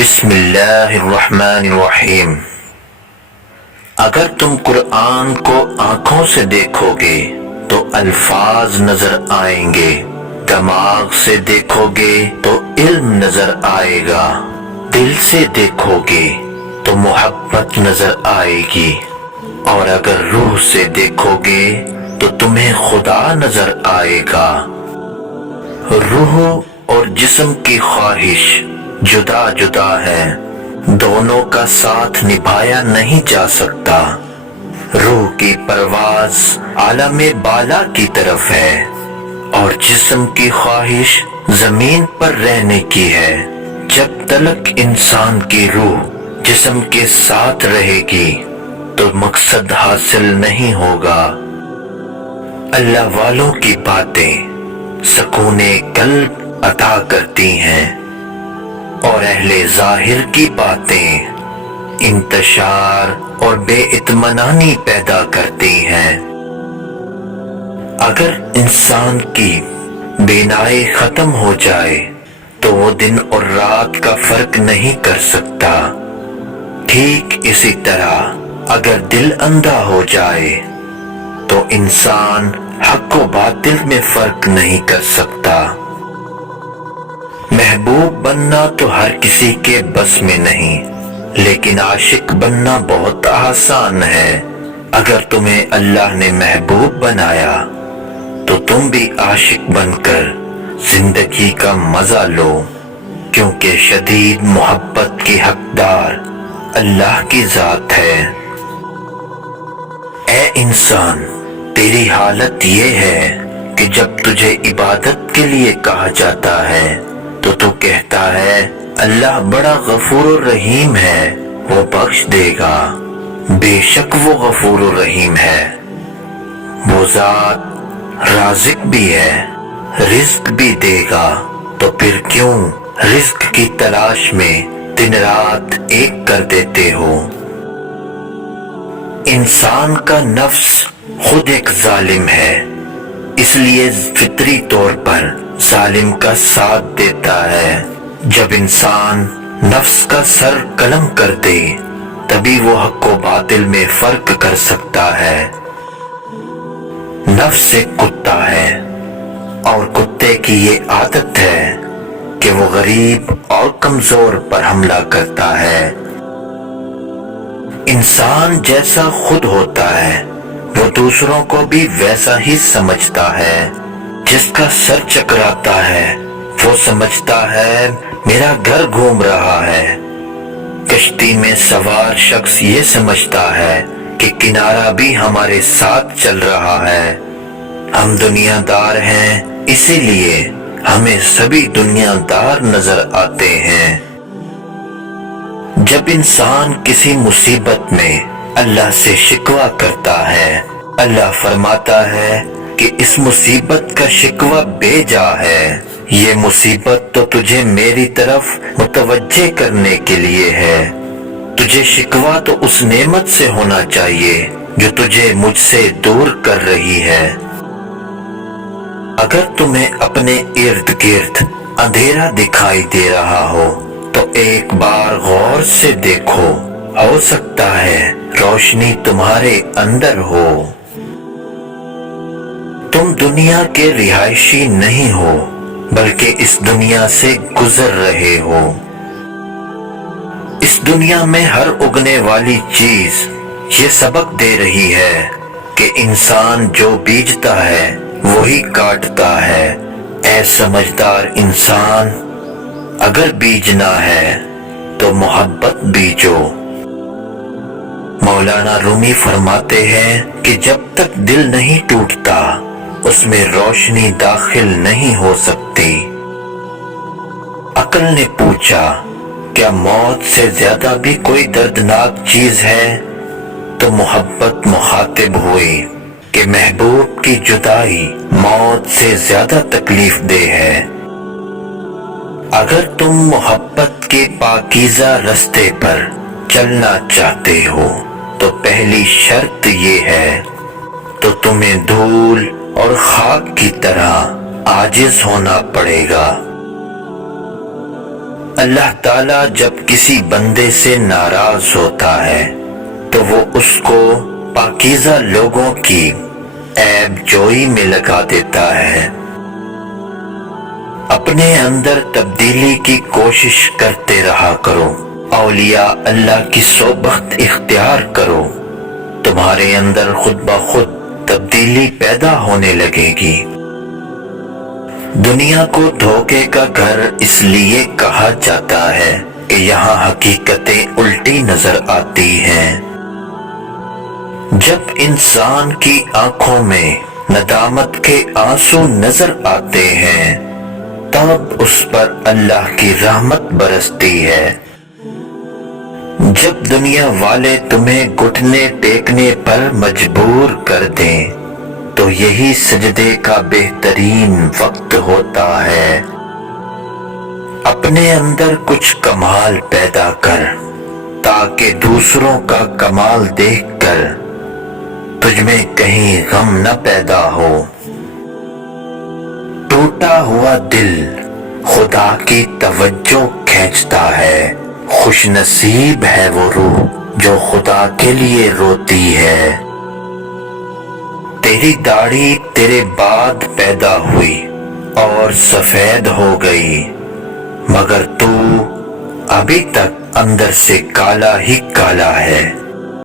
بسم اللہ الرحمن الرحیم۔ اگر تم قرآن کو آنکھوں سے دیکھو گے تو الفاظ نظر آئیں گے، دماغ سے دیکھو گے تو علم نظر آئے گا، دل سے دیکھو گے تو محبت نظر آئے گی، اور اگر روح سے دیکھو گے تو تمہیں خدا نظر آئے گا۔ روح اور جسم کی خواہش جدا جدا ہے، دونوں کا ساتھ نبھایا نہیں جا سکتا۔ روح کی پرواز عالم بالا کی طرف ہے اور جسم کی خواہش زمین پر رہنے کی ہے۔ جب تلک انسان کی روح جسم کے ساتھ رہے گی تو مقصد حاصل نہیں ہوگا۔ اللہ والوں کی باتیں سکون قلب عطا کرتی ہیں اور اہل ظاہر کی باتیں انتشار اور بے اطمینانی پیدا کرتی ہیں۔ اگر انسان کی بینائی ختم ہو جائے تو وہ دن اور رات کا فرق نہیں کر سکتا۔ ٹھیک اسی طرح اگر دل اندھا ہو جائے تو انسان حق و باطل میں فرق نہیں کر سکتا۔ محبوب بننا تو ہر کسی کے بس میں نہیں، لیکن عاشق بننا بہت آسان ہے۔ اگر تمہیں اللہ نے محبوب بنایا تو تم بھی عاشق بن کر زندگی کا مزہ لو، کیونکہ شدید محبت کی حقدار اللہ کی ذات ہے۔ اے انسان، تیری حالت یہ ہے کہ جب تجھے عبادت کے لیے کہا جاتا ہے تو کہتا ہے اللہ بڑا غفور الرحیم ہے، وہ بخش دے گا۔ بے شک وہ غفور الرحیم ہے، وہ ذات رازق بھی ہے، رزق بھی دے گا، تو پھر کیوں رزق کی تلاش میں دن رات ایک کر دیتے ہو؟ انسان کا نفس خود ایک ظالم ہے، اس لیے فطری طور پر ظالم کا ساتھ دیتا ہے۔ جب انسان نفس کا سر قلم کر دے تبھی وہ حق و باطل میں فرق کر سکتا ہے۔ نفس ایک کتا ہے اور کتے کی یہ عادت ہے کہ وہ غریب اور کمزور پر حملہ کرتا ہے۔ انسان جیسا خود ہوتا ہے وہ دوسروں کو بھی ویسا ہی سمجھتا ہے۔ جس کا سر چکراتا ہے وہ سمجھتا ہے میرا گھر گھوم رہا ہے۔ کشتی میں سوار شخص یہ سمجھتا ہے کہ کنارہ بھی ہمارے ساتھ چل رہا ہے۔ ہم دنیا دار ہیں، اسی لیے ہمیں سبھی دنیا دار نظر آتے ہیں۔ جب انسان کسی مصیبت میں اللہ سے شکوہ کرتا ہے، اللہ فرماتا ہے کہ اس مصیبت کا شکوہ بے جا ہے، یہ مصیبت تو تجھے میری طرف متوجہ کرنے کے لیے ہے۔ تجھے شکوہ تو اس نعمت سے ہونا چاہیے جو تجھے مجھ سے دور کر رہی ہے۔ اگر تمہیں اپنے ارد گرد اندھیرا دکھائی دے رہا ہو تو ایک بار غور سے دیکھو، ہو سکتا ہے روشنی تمہارے اندر ہو۔ تم دنیا کے رہائشی نہیں ہو بلکہ اس دنیا سے گزر رہے ہو۔ اس دنیا میں ہر اگنے والی چیز یہ سبق دے رہی ہے کہ انسان جو بیجتا ہے وہی کاٹتا ہے۔ اے سمجھدار انسان، اگر بیجنا ہے تو محبت بیجو۔ مولانا رومی فرماتے ہیں کہ جب تک دل نہیں ٹوٹتا اس میں روشنی داخل نہیں ہو سکتی۔ عقل نے پوچھا کیا موت سے زیادہ بھی کوئی دردناک چیز ہے؟ تو محبت مخاطب ہوئی کہ محبوب کی جدائی موت سے زیادہ تکلیف دہ ہے۔ اگر تم محبت کے پاکیزہ رستے پر چلنا چاہتے ہو تو پہلی شرط یہ ہے تو تمہیں دھول اور خاک کی طرح عاجز ہونا پڑے گا۔ اللہ تعالیٰ جب کسی بندے سے ناراض ہوتا ہے تو وہ اس کو پاکیزہ لوگوں کی عیب جوئی میں لگا دیتا ہے۔ اپنے اندر تبدیلی کی کوشش کرتے رہا کرو، اولیاء اللہ کی صحبت اختیار کرو، تمہارے اندر خود بخود تبدیلی پیدا ہونے لگے گی۔ دنیا کو دھوکے کا گھر اس لیے کہا جاتا ہے کہ یہاں حقیقتیں الٹی نظر آتی ہیں۔ جب انسان کی آنکھوں میں ندامت کے آنسو نظر آتے ہیں تب اس پر اللہ کی رحمت برستی ہے۔ جب دنیا والے تمہیں گھٹنے ٹیکنے پر مجبور کر دیں تو یہی سجدے کا بہترین وقت ہوتا ہے۔ اپنے اندر کچھ کمال پیدا کر تاکہ دوسروں کا کمال دیکھ کر تجھ میں کہیں غم نہ پیدا ہو۔ ٹوٹا ہوا دل خدا کی توجہ کھینچتا ہے، خوش نصیب ہے وہ روح جو خدا کے لیے روتی ہے۔ تیری داڑھی تیرے بعد پیدا ہوئی اور سفید ہو گئی، مگر تو ابھی تک اندر سے کالا ہی کالا ہے۔